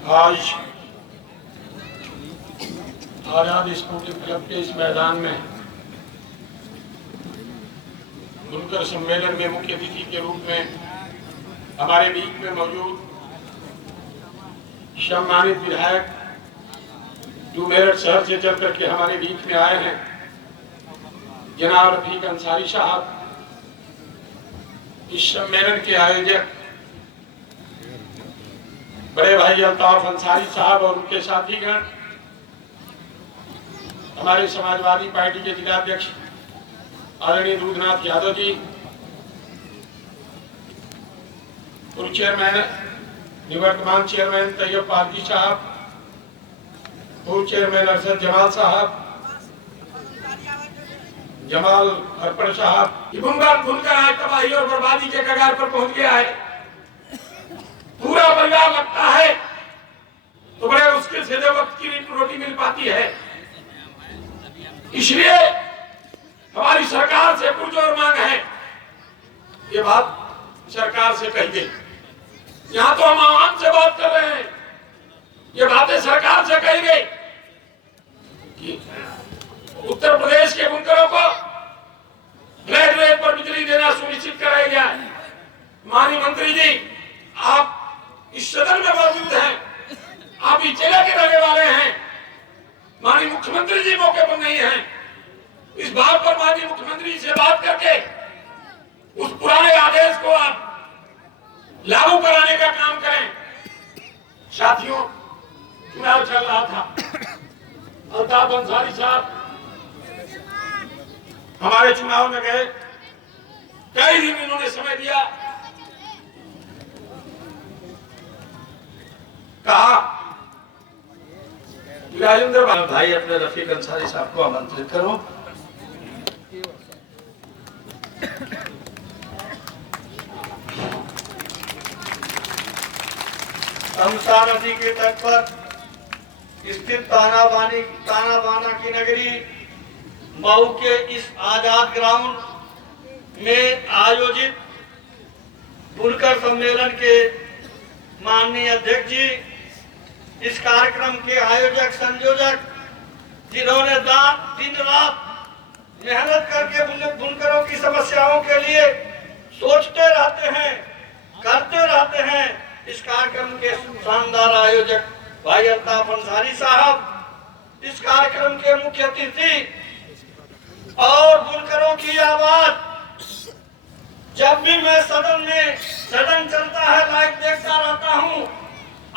आज आजाद sporting club के इस मैदान में बुनकर सम्मेलन में मुख्य अतिथि के रूप में हमारे बीच में मौजूद सम्मानित विधायक जो मेरठ शहर से चल करके हमारे बीच में आए हैं, जनाब रफीक अंसारी साहब, इस सम्मेलन के आयोजक बड़े भाई अल्ताफ अंसारी साहब और उनके साथीगण, हमारे समाजवादी पार्टी के जिलाध्यक्ष आदरणीय दूधनाथ यादव जी, पूर्व चेयरमैन निवर्तमान चेयरमैन तैयब पारजी साहब, पूर्व चेयरमैन अरशद जमाल साहब, जमाल अर्पण साहब, भूलकर आज तबाही और बर्बादी के कगार पर पहुंच गया है। पूरा परिवार लगता है तो बड़े मुश्किल से वक्त की रोटी मिल पाती है। इसलिए हमारी सरकार से पुरजोर मांग है, ये बात सरकार से कही गई। यहाँ तो हम आवाम से बात कर रहे हैं, ये बातें सरकार से कही गई कि उत्तर प्रदेश के बुनकरों को फ्लैट रेट पर बिजली देना सुनिश्चित कराया गया है। माननीय मंत्री जी, आप इस सदन में मौजूद हैं, आप इस जिले के रहने वाले हैं। माननीय मुख्यमंत्री जी मौके पर नहीं हैं। इस बात पर माननीय मुख्यमंत्री से बात करके उस पुराने आदेश को आप लागू कराने का काम करें। साथियों, चुनाव चल रहा था, अल्ताफ अंसारी साहब हमारे चुनाव में गए, कई दिन इन्होंने समय दिया, कहा राजेंद्र भाई अपने रफीक अंसारी साहब को आमंत्रित करो। तमसा नदी के तट पर स्थित तानाबाना की नगरी मऊ के इस आजाद ग्राउंड में आयोजित बुनकर सम्मेलन के माननीय अध्यक्ष जी, इस कार्यक्रम के आयोजक संयोजक, जिन्होंने दिन रात मेहनत करके बुनकरों की समस्याओं के लिए सोचते रहते हैं, करते रहते हैं, इस कार्यक्रम के शानदार आयोजक भाई अल्ताफ अंसारी साहब, इस कार्यक्रम के मुख्य अतिथि और बुनकरों की आवाज। जब भी मैं सदन चलता है, लाइव देखता रहता हूं,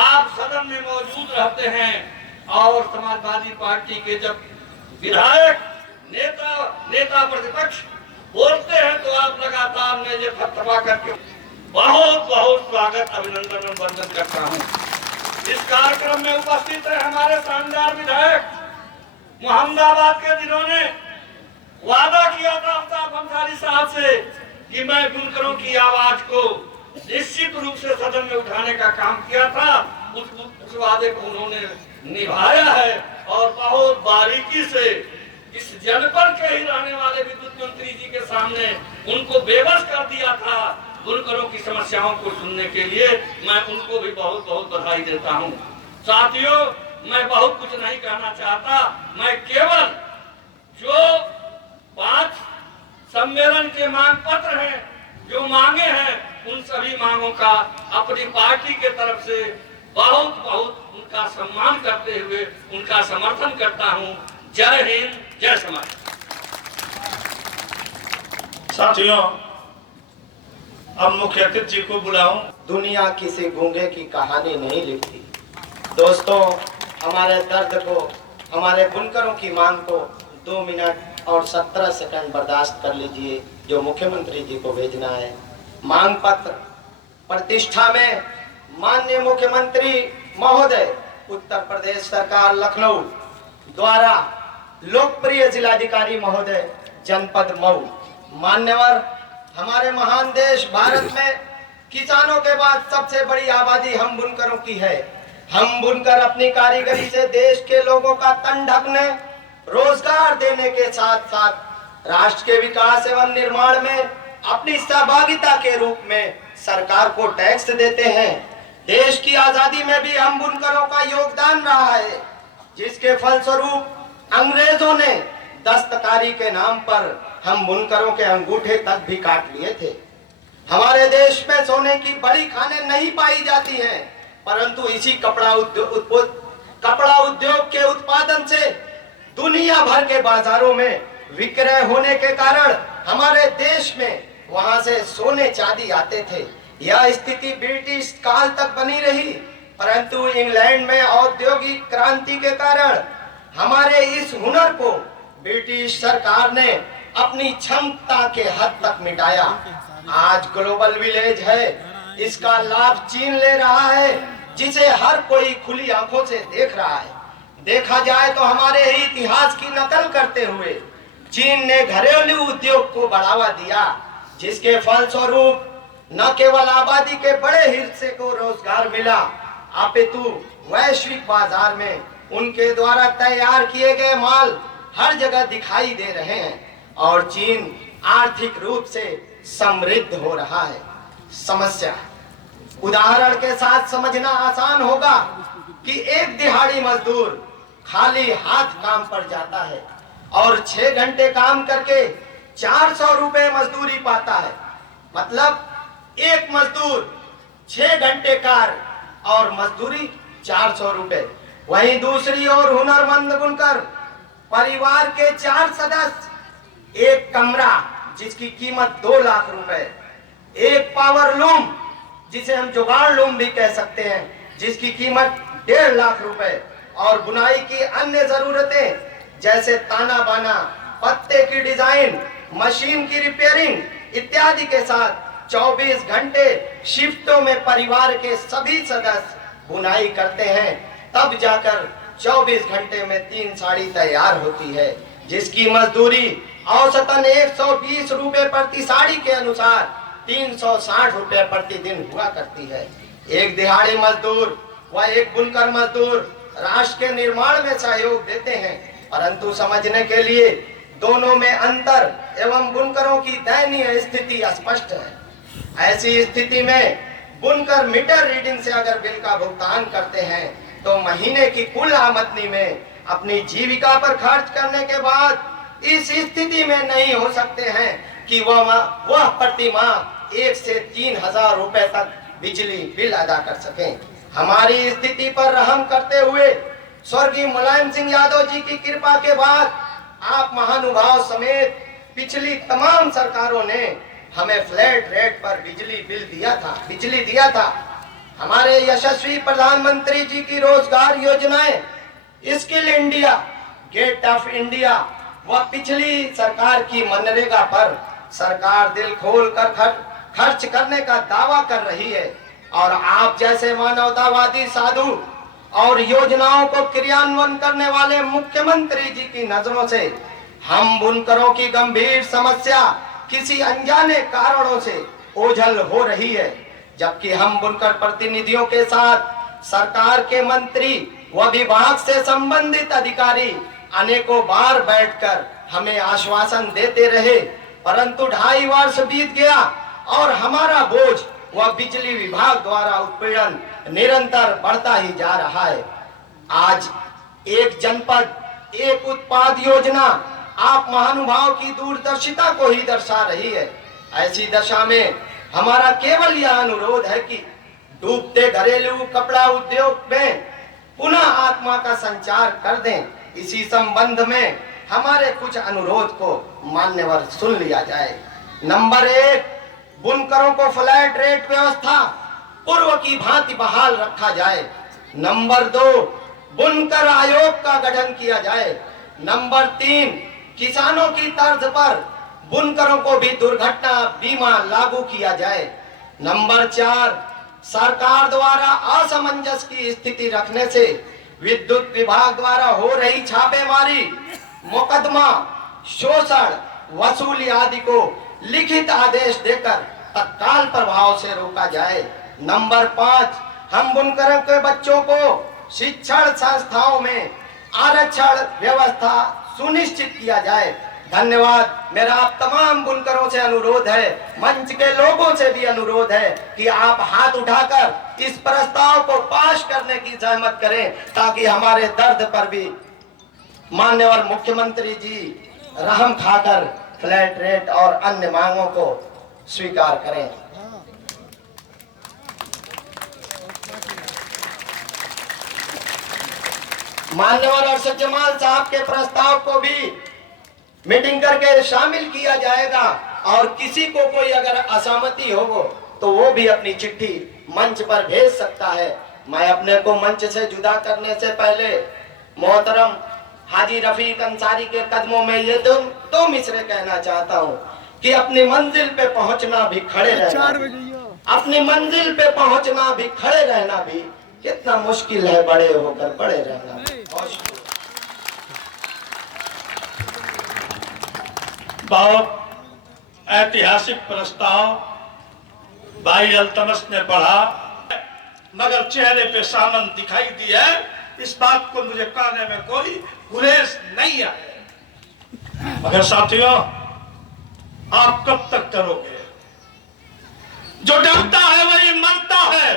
आप सदन में मौजूद रहते हैं और समाजवादी पार्टी के जब विधायक नेता प्रतिपक्ष बोलते हैं तो आप लगातार मेजे थपथपा करके बहुत बहुत स्वागत अभिनंदन और वंदन करता हूं। इस कार्यक्रम में उपस्थित है हमारे शानदार विधायक मोहम्मदाबाद के, जिन्होंने वादा किया था अल्ताफ अंसारी साहब से कि मैं बुनकरों की आवाज को निश्चित रूप से सदन में उठाने का काम किया था। उस वादे को उन्होंने निभाया है और बहुत बारीकी से इस जनपद के ही रहने वाले विद्युत मंत्री जी के सामने उनको बेबस कर दिया था। बुनकरों की समस्याओं को सुनने के लिए मैं उनको भी बहुत बहुत बधाई देता हूं। साथियों, मैं बहुत कुछ नहीं कहना चाहता, मैं केवल जो 5 सम्मेलन के मांग पत्र हैं, जो मांगे हैं, उन सभी मांगों का अपनी पार्टी के तरफ से बहुत बहुत उनका सम्मान करते हुए उनका समर्थन करता हूं। जय हिंद, जय समाज। साथियों, अब मुख्य अतिथि जी को बुलाऊं। दुनिया किसी गूंगे की कहानी नहीं लिखती। दोस्तों, हमारे दर्द को, हमारे बुनकरों की मांग को 2 मिनट और 17 सेकंड बर्दाश्त कर लीजिए, जो मुख्यमंत्री जी को भेजना है। मांग पत्र प्रतिष्ठा में माननीय मुख्यमंत्री महोदय, उत्तर प्रदेश सरकार लखनऊ द्वारा लोकप्रिय जिलाधिकारी महोदय, जनपद मऊ, मान्यवर, हमारे महान देश भारत में किसानों के बाद सबसे बड़ी आबादी हम बुनकरों की है। हम बुनकर अपनी कारीगरी से देश के लोगों का तन ढकने, रोजगार देने के साथ साथ राष्ट्र के विकास एवं निर्माण में अपनी सहभागिता के रूप में सरकार को टैक्स देते हैं। देश की आजादी में भी हम बुनकरों का योगदान रहा है, जिसके फलस्वरूप अंग्रेजों ने दस्तकारी के नाम पर हम बुनकरों के अंगूठे तक भी काट लिए थे। हमारे देश में सोने की बड़ी खानें नहीं पाई जाती हैं, परंतु इसी कपड़ा उद्योग के उत्पादन से दुनिया भर के बाजारों में विक्रय होने के कारण हमारे देश में वहां से सोने चांदी आते थे। यह स्थिति ब्रिटिश काल तक बनी रही, परंतु इंग्लैंड में औद्योगिक क्रांति के कारण हमारे इस हुनर को ब्रिटिश सरकार ने अपनी क्षमता के हद तक मिटाया। आज ग्लोबल विलेज है, इसका लाभ चीन ले रहा है, जिसे हर कोई खुली आंखों से देख रहा है। देखा जाए तो हमारे ही इतिहास की नकल करते हुए चीन ने घरेलू उद्योग को बढ़ावा दिया, जिसके फलस्वरूप न केवल आबादी के बड़े हिस्से को रोजगार मिला, अपितु वैश्विक बाजार में उनके द्वारा तैयार किए गए माल हर जगह दिखाई दे रहे हैं और चीन आर्थिक रूप से समृद्ध हो रहा है। समस्या उदाहरण के साथ समझना आसान होगा कि एक दिहाड़ी मजदूर खाली हाथ काम पर जाता है और 6 घंटे काम करके 400 रुपए मजदूरी पाता है। मतलब एक मजदूर 6 घंटे कार्य और मजदूरी 400 रुपए। वहीं दूसरी ओर हुनरमंद बुनकर परिवार के 4 सदस्य, एक कमरा जिसकी कीमत 2 लाख रुपए, एक पावर लूम जिसे हम जुगाड़ लूम भी कह सकते हैं, जिसकी कीमत 1.5 लाख रुपए, और बुनाई की अन्य जरूरतें जैसे ताना बाना, पत्ते की डिजाइन, मशीन की रिपेयरिंग इत्यादि के साथ 24 घंटे शिफ्टों में परिवार के सभी सदस्य बुनाई करते हैं। तब जाकर 24 घंटे में 3 साड़ी तैयार होती है, जिसकी मजदूरी औसतन 120 रुपए प्रति साड़ी के अनुसार 360 रुपए प्रति दिन हुआ करती है। एक दिहाड़ी मजदूर व एक बुनकर मजदूर राष्ट्र के निर्माण में सहयोग देते हैं, परंतु समझने के लिए दोनों में अंतर एवं बुनकरों की दयनीय स्थिति स्पष्ट है। ऐसी स्थिति में बुनकर मीटर रीडिंग से अगर बिल का भुगतान करते हैं तो महीने की कुल आमदनी में अपनी जीविका पर खर्च करने के बाद इस स्थिति में नहीं हो सकते हैं कि वह प्रति माह 1 से 3,000 रुपए तक बिजली बिल अदा कर सकें। हमारी स्थिति पर रहम करते हुए स्वर्गीय मुलायम सिंह यादव जी की कृपा के बाद आप महानुभाव समेत पिछली तमाम सरकारों ने हमें फ्लैट रेट पर बिजली दिया था। हमारे यशस्वी प्रधानमंत्री जी की रोजगार योजनाएं, skill India, gate of India व पिछली सरकार की मनरेगा पर सरकार दिल खोल कर खर्च करने का दावा कर रही है, और आप जैसे मानवतावादी साधु और योजनाओं को क्रियान्वयन करने वाले मुख्यमंत्री जी की नजरों से हम बुनकरों की गंभीर समस्या किसी अनजाने कारणों से ओझल हो रही है। जबकि हम बुनकर प्रतिनिधियों के साथ सरकार के मंत्री व विभाग से संबंधित अधिकारी अनेकों बार बैठकर हमें आश्वासन देते रहे, परंतु 2.5 वर्ष बीत गया और हमारा बोझ व बिजली विभाग द्वारा उत्पीड़न निरंतर बढ़ता ही जा रहा है। आज एक जनपद एक उत्पाद योजना आप महानुभाव की दूरदर्शिता को ही दर्शा रही है। ऐसी दशा में हमारा केवल यह अनुरोध है कि डूबते घरेलू कपड़ा उद्योग में पुनः आत्मा का संचार कर दें। इसी संबंध में हमारे कुछ अनुरोध को मान्यवर सुन लिया जाए। नंबर 1, बुनकरों को फ्लैट रेट व्यवस्था पूर्व की भांति बहाल रखा जाए। नंबर 2, बुनकर आयोग का गठन किया जाए। नंबर 3, किसानों की तर्ज पर बुनकरों को भी दुर्घटना बीमा लागू किया जाए। नंबर 4, सरकार द्वारा असमंजस की स्थिति रखने से विद्युत विभाग द्वारा हो रही छापेमारी, मुकदमा, शोषण, वसूली आदि को लिखित आदेश देकर तत्काल प्रभाव से रोका जाए। नंबर 5, हम बुनकरों के बच्चों को शिक्षण संस्थाओं में आरक्षण व्यवस्था सुनिश्चित किया जाए, धन्यवाद। मेरा आप तमाम बुनकरों से अनुरोध है, मंच के लोगों से भी अनुरोध है कि आप हाथ उठाकर इस प्रस्ताव को पास करने की जहमत करें, ताकि हमारे दर्द पर भी माननीय मुख्यमंत्री जी रहम खाकर फ्लैट रेट और अन्य मांगों को स्वीकार करें। मान्यवर अरशद जमाल साहब के प्रस्ताव को भी मीटिंग करके शामिल किया जाएगा, और किसी को कोई अगर असहमति हो तो वो भी अपनी चिट्ठी मंच पर भेज सकता है। मैं अपने को मंच से जुदा करने से पहले मोहतरम हाजी रफीक अंसारी के कदमों में ये दो मिसरे कहना चाहता हूँ कि अपनी मंजिल पे पहुंचना भी खड़े रहना, अपनी मंजिल पे पहुंचना भी खड़े रहना भी कितना मुश्किल है, बड़े होकर बड़े रहना। बहुत ऐतिहासिक प्रस्ताव भाई अल्तमस ने पढ़ा, मगर चेहरे पे सामन दिखाई दी है। इस बात को मुझे कहने में कोई गुरेज नहीं है। मगर साथियों, आप कब तक डरोगे? जो डरता है वही मरता है,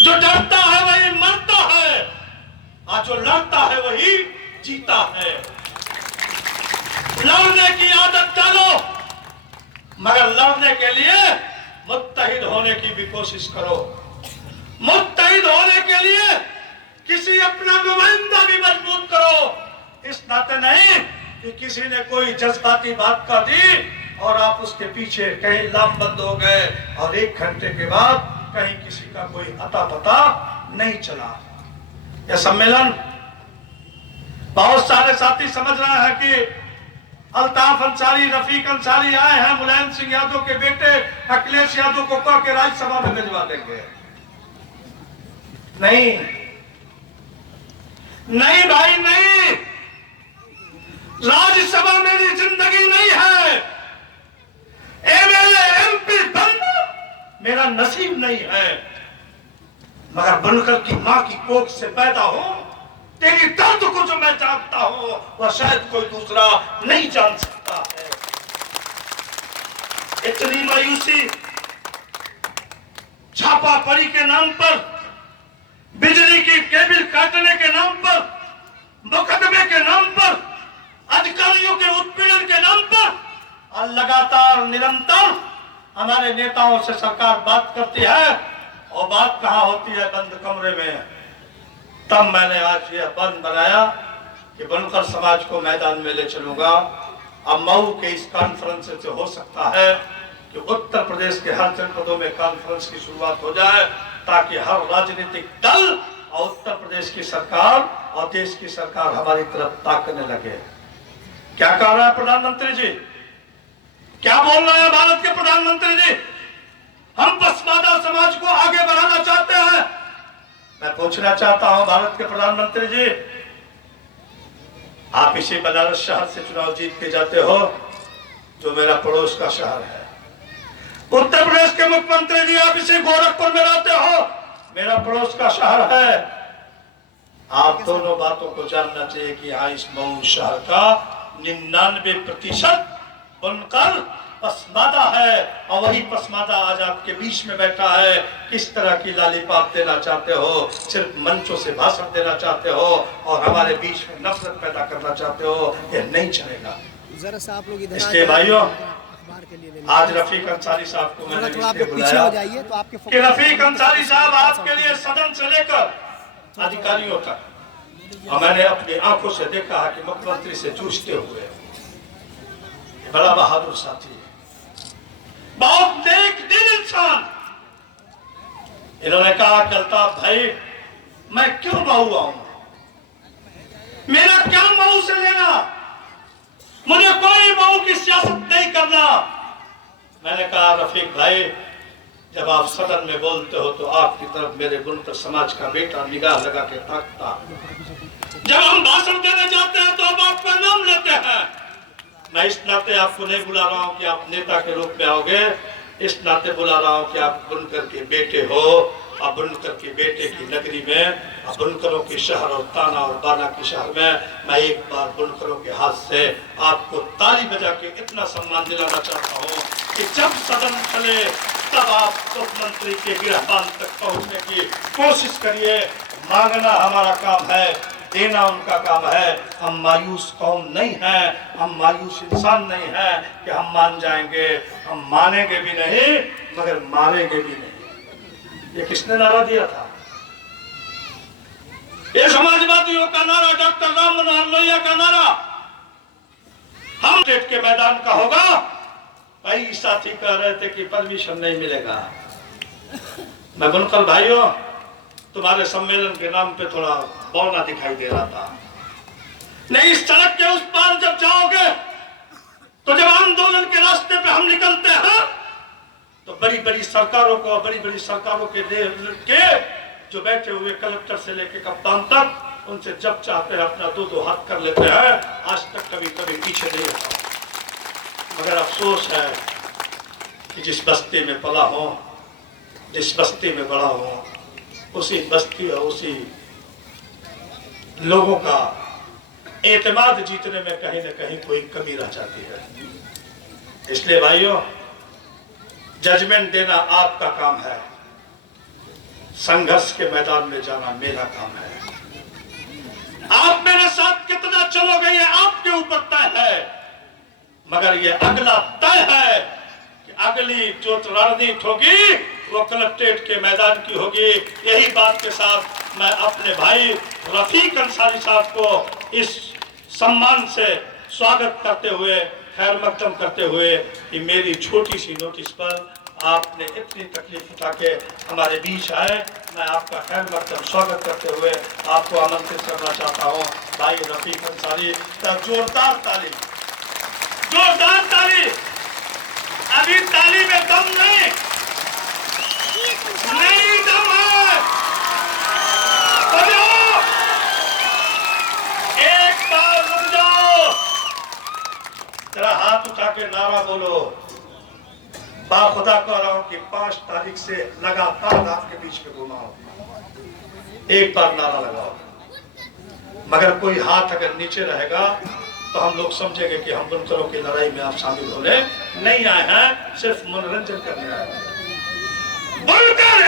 जो डरता है वही मरता है, और जो लड़ता है वही जीता है। लड़ने की आदत डालो, मगर लड़ने के लिए मुत्तहिद होने की भी कोशिश करो। मुत्तहिद होने के लिए किसी अपना नुमाइंदा भी मजबूत करो। इस नाते नहीं कि किसी ने कोई जज्बाती बात कर दी और आप उसके पीछे कहीं लामबंद हो गए और 1 घंटे के बाद कहीं किसी का कोई अता पता नहीं चला। यह सम्मेलन बहुत सारे साथी समझ रहे हैं कि अल्ताफ अंसारी, रफीक अंसारी आए हैं, मुलायम सिंह यादव के बेटे अखिलेश यादव को कह के राज्यसभा में भिजवा देंगे। नहीं नहीं भाई नहीं, राज्यसभा मेरी जिंदगी नहीं है। एमएलए एमपी बनना मेरा नसीब नहीं है। मगर बनकर की मां की कोख से पैदा हो, तेरी दर्द को जो मैं जानता हूं वह शायद कोई दूसरा नहीं जान सकता है। इतनी मायूसी छापामारी के नाम पर, बिजली की केबल काटने के नाम पर, मुकदमे के नाम पर, अधिकारियों के उत्पीड़न के नाम पर, और लगातार निरंतर हमारे नेताओं से सरकार बात करती है, और बात कहां होती है? बंद कमरे में। तब मैंने आज यह बंद बनाया कि बनकर समाज को मैदान में ले चलूंगा। अब मऊ के इस कॉन्फ्रेंस से हो सकता है कि उत्तर प्रदेश के हर जनपदों में कॉन्फ्रेंस की शुरुआत हो जाए, ताकि हर राजनीतिक दल और उत्तर प्रदेश की सरकार और देश की सरकार हमारी तरफ ताकने लगे। क्या कह रहा है प्रधानमंत्री जी? क्या बोल रहे हैं भारत के प्रधानमंत्री जी? हम पसमानदा समाज को आगे बढ़ाना चाहते हैं। मैं पूछना चाहता हूं भारत के प्रधानमंत्री जी, आप इसी बनारस शहर से चुनाव जीत के जाते हो, जो मेरा पड़ोस का शहर है। उत्तर प्रदेश के मुख्यमंत्री जी, आप इसी गोरखपुर में रहते हो, मेरा पड़ोस का शहर है। आप दोनों बातों को जानना चाहिए कि हाँ, इस मऊ शहर का 99% बनकर पसमादा है, और वही पसमादा आज आपके बीच में बैठा है। किस तरह की लालीपाप देना चाहते हो? सिर्फ मंचों से भाषण देना चाहते हो और हमारे बीच में नफरत पैदा करना चाहते हो, यह नहीं चलेगा। इसलिए भाइयों, आज रफीक अंसारी साहब को मैंने बुलाया कि रफीक अंसारी साहब आपके लिए सदन से लेकर अधिकारियों तक, और मैंने अपनी आंखों से देखा है कि मुख्यमंत्री से जूझते हुए बड़ा बहादुर साथी है, बहुत नेक दिल इंसान। इन्होंने कहा कि अल्ताफ भाई, मैं क्यों मऊ आऊंगा? मेरा क्या मऊ से लेना? मुझे कोई मऊ की सियासत नहीं करना। मैंने कहा रफीक भाई, जब आप सदन में बोलते हो तो आपकी तरफ मेरे बुनकर समाज का बेटा निगाह लगा के ताकता। जब हम भाषण देने जाते हैं तो हम आपका नाम लेते हैं। मैं इस नाते आपको नहीं बुला रहा हूं कि आप नेता के रूप में आओगे, इस नाते बुला रहा हूं कि आप बुनकर के बेटे हो, अब बुनकर के बेटे की नगरी में, अब बुनकरों के शहर और ताना और बाना के शहर में मैं एक बार बुनकरों के हाथ से आपको ताली बजा के इतना सम्मान दिलाना चाहता हूँ कि जब सदन चले तब आप मुख्यमंत्री के गिरहबान तक पहुँचने की कोशिश करिए। मांगना हमारा काम है, देना उनका काम है। हम मायूस कौम नहीं हैं, हम मायूस इंसान नहीं हैं कि हम मान जाएंगे। हम मानेंगे भी नहीं मगर मारेंगे भी नहीं। ये किसने नारा दिया था? ये समाजवादियों का नारा, डॉक्टर राम मनोहर लोहिया का नारा। हम स्टेट के मैदान का होगा। कई साथी कह रहे थे कि परमिशन नहीं मिलेगा। मैं बुनकर भाइयों, तुम्हारे सम्मेलन के नाम पे थोड़ा बौना दिखाई दे रहा था। नहीं, इस सड़क के उस पार जब जाओगे तो जब आंदोलन के रास्ते पे हम निकलते हैं तो बड़ी बड़ी सरकारों के जो बैठे हुए कलेक्टर से लेके कप्तान तक, उनसे जब चाहते हैं अपना दो हाथ कर लेते हैं। आज तक कभी पीछे नहीं हटा। मगर अफसोस है कि जिस बस्ती में पला हो, जिस बस्ती में बड़ा हो, उसी बस्ती और उसी लोगों का एतमाद जीतने में कहीं न कहीं कोई कमी रह जाती है। इसलिए भाइयों, जजमेंट देना आपका काम है, संघर्ष के मैदान में जाना मेरा काम है। आप मेरे साथ कितना चलोगे ये आपके ऊपर तय है, मगर ये अगला तय है कि अगली जो रणनीति होगी वो कलेक्ट्रेट के मैदान की होगी। यही बात के साथ मैं अपने भाई रफीक अंसारी साहब को इस सम्मान से स्वागत करते हुए, खैर मकदम करते हुए कि मेरी छोटी सी नोटिस पर आपने इतनी तकलीफ उठा के हमारे बीच आए, मैं आपका खैर मकदम स्वागत करते हुए आपको आमंत्रित करना चाहता हूँ। भाई रफीक अंसारी, जोरदार ताली, जोरदार ताली। अभी ताली में दम नहीं दम है। एक बार रुक जाओ, जरा हाथ उठा के नारा बोलो। बाखुदा कह रहा हूं कि 5 तारीख से लगातार आपके बीच में घुमाओ, एक बार नारा लगाओ। मगर कोई हाथ अगर नीचे रहेगा तो हम लोग समझेंगे कि हम बुनकरों की लड़ाई में आप शामिल होने नहीं आए हैं, सिर्फ मनोरंजन करने आए हैं। बुनकर